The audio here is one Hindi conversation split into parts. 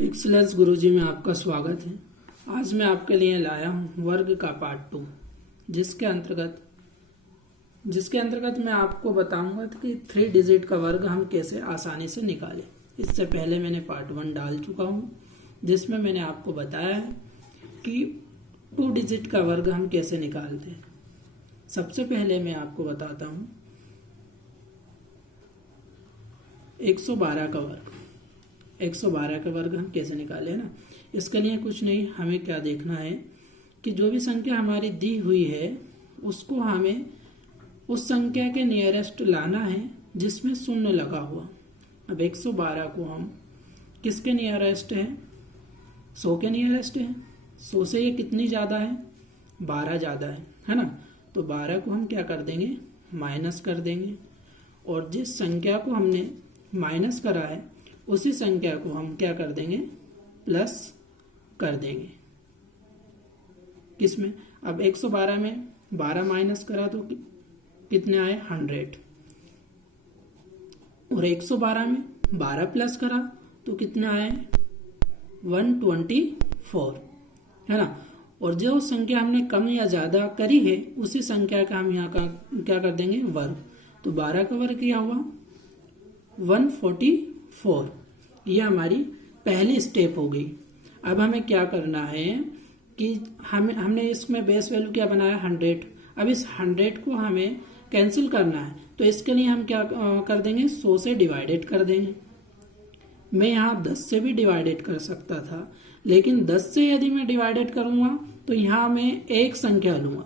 एक्सीलेंस गुरुजी में आपका स्वागत है। आज मैं आपके लिए लाया हूँ वर्ग का पार्ट 2, जिसके अंतर्गत मैं आपको बताऊंगा कि 3 डिजिट का वर्ग हम कैसे आसानी से निकालें। इससे पहले मैंने पार्ट 1 डाल चुका हूँ, जिसमें मैंने आपको बताया है कि 2 डिजिट का वर्ग हम कैसे निकालते हैं। सबसे पहले मैं आपको बताता हूँ 112 का वर्ग। 112 का वर्ग हम कैसे निकाले ना। इसके लिए कुछ नहीं, हमें क्या देखना है कि जो भी संख्या हमारी दी हुई है उसको हमें उस संख्या के नियरेस्ट लाना है जिसमें शून्य लगा हुआ। अब 112 को हम किसके नियरेस्ट है? 100 के नियरेस्ट है। 100 से ये कितनी ज़्यादा है? 12 ज़्यादा है ना। तो 12 को हम क्या कर देंगे? माइनस कर देंगे। और जिस संख्या को हमने माइनस करा है उसी संख्या को हम क्या कर देंगे? प्लस कर देंगे। किसमें? अब 112 में 12 माइनस करा तो कितने आए? 100। और 112 में 12 प्लस करा तो कितने आए? 124, है ना। और जो संख्या हमने कम या ज्यादा करी है उसी संख्या का हम यहाँ का क्या कर देंगे? वर्ग। तो 12 का वर्ग क्या हुआ? 144। ये हमारी पहली स्टेप हो गई। अब हमें क्या करना है कि हमने इसमें बेस वैल्यू क्या बनाया? 100। अब इस 100 को हमें कैंसिल करना है, तो इसके लिए हम क्या कर देंगे? 100 से डिवाइडेड कर देंगे। मैं यहाँ 10 से भी डिवाइडेड कर सकता था, लेकिन 10 से यदि मैं डिवाइडेड करूंगा तो यहाँ मैं एक संख्या लूंगा।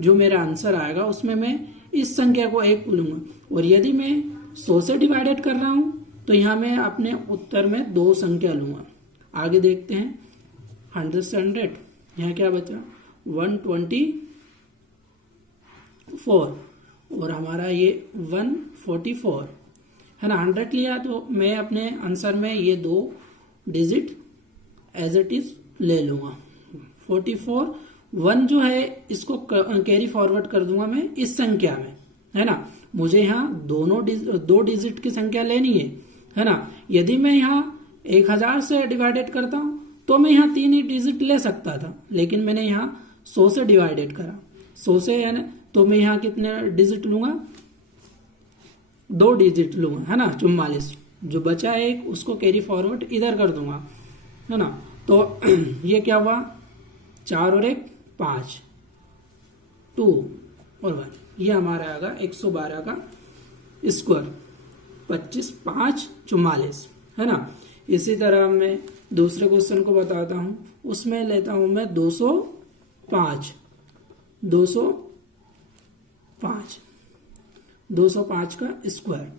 जो मेरा आंसर आएगा उसमें मैं इस संख्या को 1 लूंगा। और यदि मैं 100 से डिवाइडेड कर रहा हूं तो यहाँ मैं अपने उत्तर में 2 संख्या लूंगा। आगे देखते हैं। 100 से 100, यहाँ क्या बचा? 124। और हमारा ये 144 है ना। 100 लिया तो मैं अपने आंसर में ये 2 डिजिट एज इट इज ले लूंगा। 44 1 जो है इसको कैरी फॉरवर्ड कर दूंगा मैं इस संख्या में, है ना। मुझे यहाँ 2 डिजिट की संख्या लेनी है ना। यदि मैं यहाँ 1000 से डिवाइडेड करता हूं तो मैं यहाँ 3 ही डिजिट ले सकता था, लेकिन मैंने यहाँ 100 से डिवाइडेड करा। 100 से यानी तो मैं यहाँ कितने डिजिट लूंगा? 2 डिजिट लूंगा, है ना। 44। जो बचा एक उसको कैरी फॉरवर्ड इधर कर दूंगा, है ना। तो ये क्या हुआ? 4 और 1 5, 2 और 1। ये हमारा आएगा 112 का स्क्वायर। 25 5 44, है ना। इसी तरह मैं दूसरे क्वेश्चन को बताता हूं। उसमें लेता हूं मैं 205 का स्क्वायर,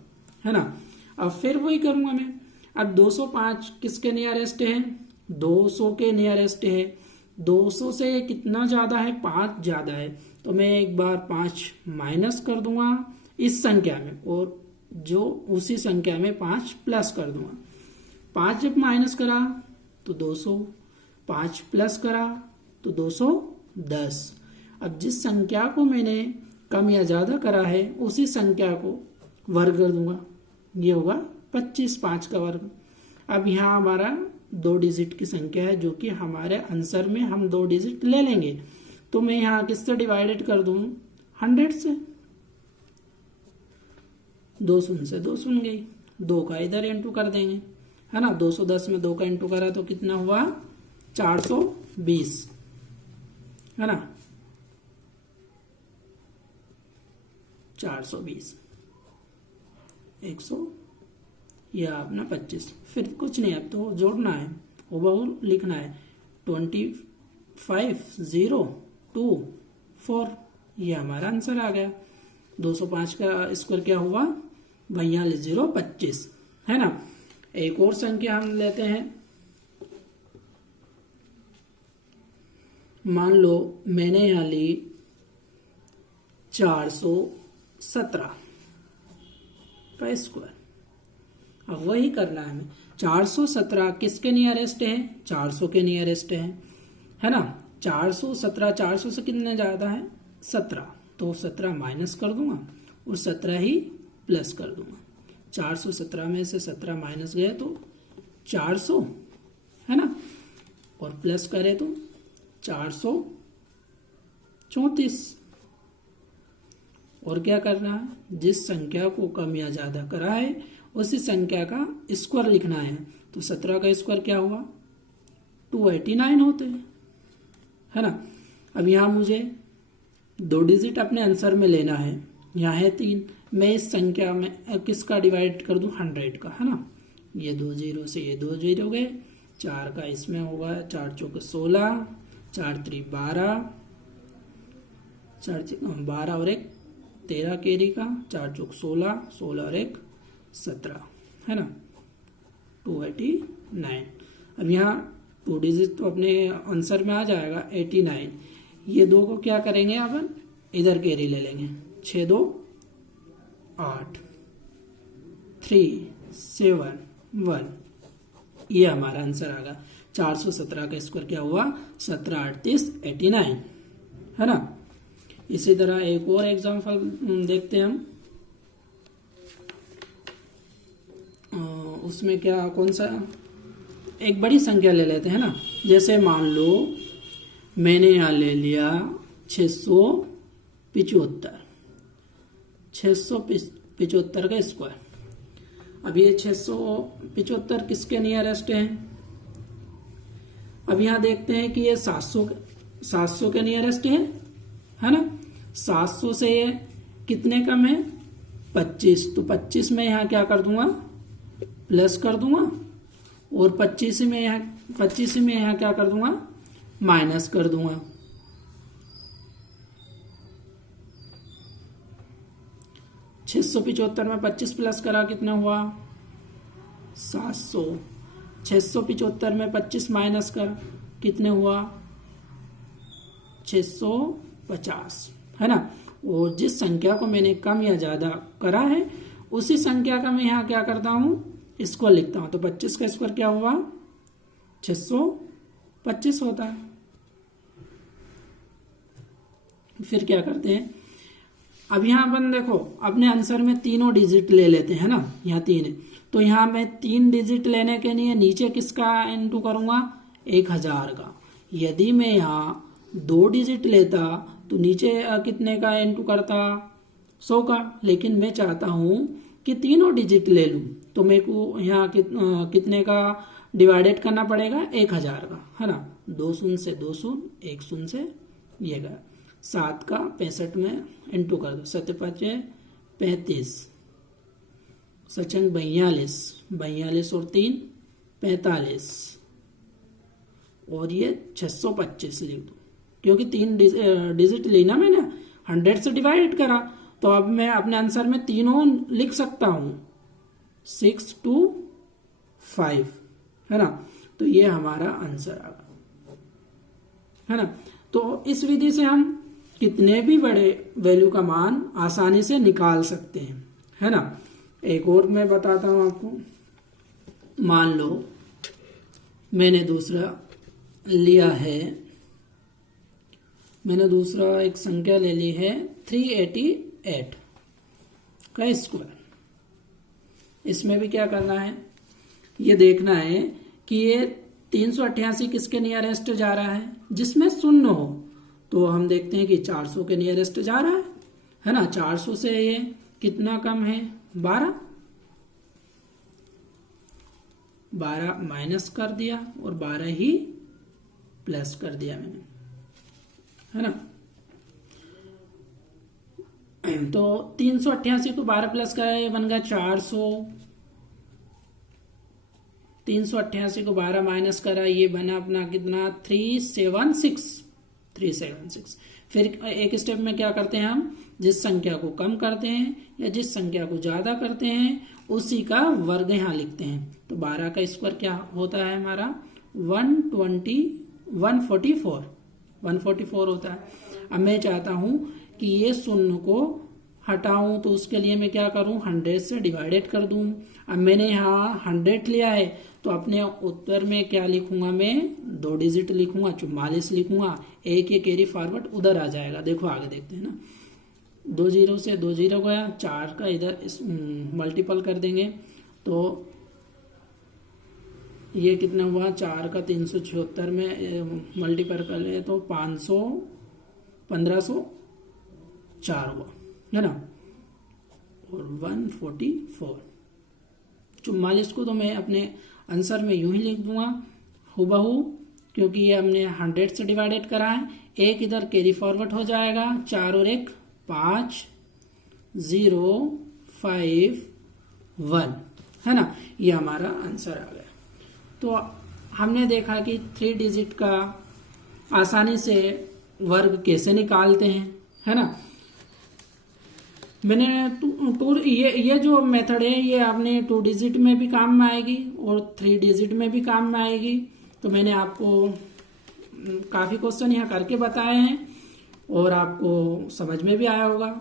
है ना। अब फिर वही करूंगा मैं। अब 205 किसके नियरेस्ट है? 200 के नियरेस्ट है। 200 से कितना ज्यादा है? 5 ज्यादा है। तो मैं एक बार 5 माइनस कर दूंगा इस संख्या में, और जो उसी संख्या में 5 प्लस कर दूंगा। 5 जब माइनस करा तो 200, 5 प्लस करा तो 210। अब जिस संख्या को मैंने कम या ज्यादा करा है उसी संख्या को वर्ग कर दूंगा। ये होगा 25 5 का वर्ग। अब यहाँ हमारा 2 डिजिट की संख्या है, जो कि हमारे आंसर में हम 2 डिजिट ले लेंगे। तो मैं यहाँ किससे डिवाइडेड कर दूं? 100 से। 2 शून्य से 2 शून्य गई। 2 का इधर इंटू कर देंगे, है ना। 210 में 2 का इंटू करा तो कितना हुआ? 420, है ना। 420 100 या अपना 25। फिर कुछ नहीं, अब तो जोड़ना है, ओवरऑल लिखना है। 25 0 2 4। ये हमारा आंसर आ गया। 205 का स्क्वायर क्या हुआ? 42 0 25, है ना। एक और संख्या हम लेते हैं। मान लो मैंने यहां ली 417 का स्क्वायर। अब वही करना है हमें। 417 किसके नियरेस्ट है? 400 के नियरेस्ट है ना। 417 400 से कितने ज्यादा है? 17। तो 17 माइनस कर दूंगा और 17 ही प्लस कर दूंगा। 417 में से 17 माइनस गए तो 400 है ना, और प्लस करें तो 434। और क्या करना है, जिस संख्या को कम या ज्यादा करा है उसी संख्या का स्क्वायर लिखना है। तो 17 का स्क्वायर क्या हुआ, 289 होते हैं, है ना। अब यहाँ मुझे 2 डिजिट अपने आंसर में लेना है, यहाँ है 3, मैं इस संख्या में किसका डिवाइड कर दूं, 100 का, है ना। ये 2 0 से ये 2 0 गए, 4 का इसमें होगा, 4 चौक 16, 4 3 12, 12 और 1 13 कैरी का, 4 चौक 16, 16 और 1 17, है ना, 289। अब यहाँ 2 डिजिट तो अपने आंसर में आ जाएगा 89। ये 2 को क्या करेंगे, अपन इधर कैरी ले लेंगे, 6 2 8, 3 7 1, ये हमारा आंसर आएगा। 417 का स्क्वायर क्या हुआ, 17 8 30 89, है ना। इसी तरह एक और एग्जांपल देखते हैं हम। उसमें क्या, कौन सा, एक बड़ी संख्या ले लेते हैं ना। जैसे मान लो मैंने यहाँ ले लिया 675, 675 का स्क्वायर। अब ये 675 किसके नियरेस्ट है। अब यहाँ देखते हैं कि ये 700 के नियरेस्ट है ना। 700 से ये कितने कम है, 25। तो 25 में यहाँ क्या कर दूंगा, प्लस कर दूंगा, और 25 में यहाँ क्या कर दूंगा, माइनस कर दूंगा। छह सौ 75 में 25 प्लस करा कितना हुआ, 700। 675 में 25 माइनस कर कितने हुआ, 650, है ना। और जिस संख्या को मैंने कम या ज्यादा करा है उसी संख्या का मैं यहाँ क्या करता हूं, स्क्वायर लिखता हूं। तो 25 का स्क्वायर क्या हुआ, 625 होता है। फिर क्या करते हैं, अब यहाँ अपन देखो अपने आंसर में तीनों डिजिट ले लेते हैं ना, यहाँ 3 है। तो यहाँ मैं 3 डिजिट लेने के लिए नीचे किसका इनटू करूंगा, 1000 का। यदि मैं यहाँ 2 डिजिट लेता तो नीचे कितने का इनटू करता, 100 का। लेकिन मैं चाहता हूं कि तीनों डिजिट ले लूं, तो मेरे को यहाँ कितने का डिवाइडेड करना पड़ेगा, 1000 का, है ना। 2 शून्य से 2 शून्य, 1 शून्य से ये गया, 7 का 65 में इनटू कर दो, 7 5 35, 7 42, 42 और 3 45, और ये 625 लिख दो, क्योंकि 3 डिजिट लेना मैंने 100 से डिवाइड करा। तो अब मैं अपने आंसर में तीनों लिख सकता हूं, 6 2 5, है ना। तो ये हमारा आंसर आ गया, है ना। तो इस विधि से हम कितने भी बड़े वैल्यू का मान आसानी से निकाल सकते हैं, है ना। एक और मैं बताता हूं आपको। मान लो मैंने दूसरा लिया है, मैंने दूसरा एक संख्या ले ली है 388 का स्क्वायर। इसमें भी क्या करना है, ये देखना है कि ये 388 किसके नियरेस्ट जा रहा है, जिसमें शून्य हो। तो हम देखते हैं कि 400 के नियरेस्ट जा रहा है ना। 400 से ये कितना कम है, 12 माइनस कर दिया और 12 ही प्लस कर दिया मैंने, है ना। तो 388 को 12 प्लस का ये बन गया 400। 388 को 12 माइनस करा, ये बना अपना कितना, 376। फिर एक स्टेप में क्या करते हैं हम, जिस संख्या को कम करते हैं या जिस संख्या को ज्यादा करते हैं उसी का वर्ग यहाँ लिखते हैं। तो 12 का स्क्वायर क्या होता है हमारा, 144 होता है। अब मैं चाहता हूं कि ये शून्य को हटाऊं, तो उसके लिए मैं क्या करूं, 100 से डिवाइडेड कर दूं। अब मैंने यहाँ 100 लिया है, तो अपने उत्तर में क्या लिखूंगा, मैं 2 डिजिट लिखूंगा, 44 लिखूंगा। एक ये कैरी फॉरवर्ड उधर आ जाएगा। देखो आगे देखते हैं ना, 2 0 से 2 0 गया, 4 का इधर मल्टीपल कर देंगे, तो ये कितना हुआ, 4 का 376 में मल्टीप्लाई कर ले तो 1504 हुआ है ना, और 144। 44 को तो मैं अपने आंसर में यूं ही लिख दूंगा हुबहू, क्योंकि ये हमने 100 से डिवाइडेड करा है। एक इधर कैरी फॉरवर्ड हो जाएगा, 4 और 1 5, 0 5 1 है ना, ये हमारा आंसर आ गया। तो हमने देखा कि 3 डिजिट का आसानी से वर्ग कैसे निकालते हैं, है ना। मैंने ये जो मेथड है ये आपने 2 डिजिट में भी काम में आएगी और 3 डिजिट में भी काम में आएगी। तो मैंने आपको काफी क्वेश्चन यहाँ करके बताए हैं और आपको समझ में भी आया होगा।